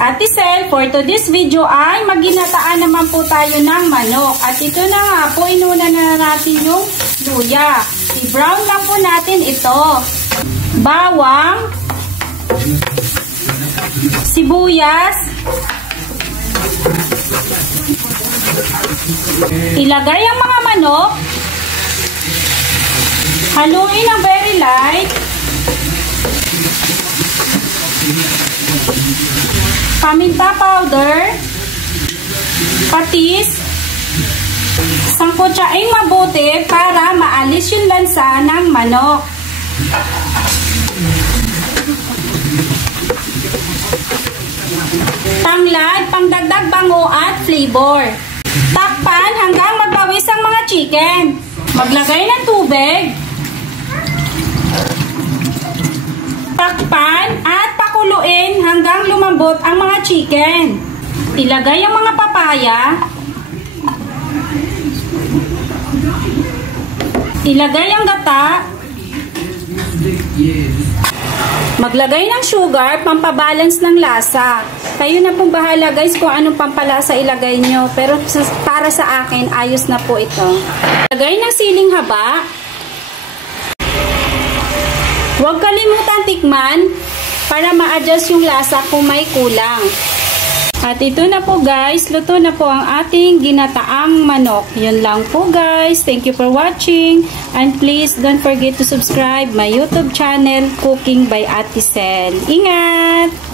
Ate Sel, for today's video ay maginataan naman po tayo ng manok. At ito na nga po, inuna na natin yung luya. I-brown lang po natin ito. Bawang, sibuyas, ilagay ang mga manok, haluin ng very light, paminta powder, patis, sangkutsaing mabuti para maalis yung lansa ng manok. Tanglad, pangdagdag bango at flavor. Takpan hanggang magbawis ang mga chicken. Maglagay ng tubig. Takpan at pakuluin hanggang lumambot ang mga chicken. Ilagay ang mga papaya. Ilagay ang gata. Maglagay ng sugar, pampabalance ng lasa. Kayo na pong bahala guys kung anong pampalasa ilagay nyo. Pero para sa akin, ayos na po ito. Ilagay ng siling haba. Huwag kalimutan tikman para ma-adjust yung lasa kung may kulang. At ito na po guys, luto na po ang ating ginataang manok. Yun lang po guys. Thank you for watching. And please don't forget to subscribe my YouTube channel, Cooking by Ate Sel. Ingat!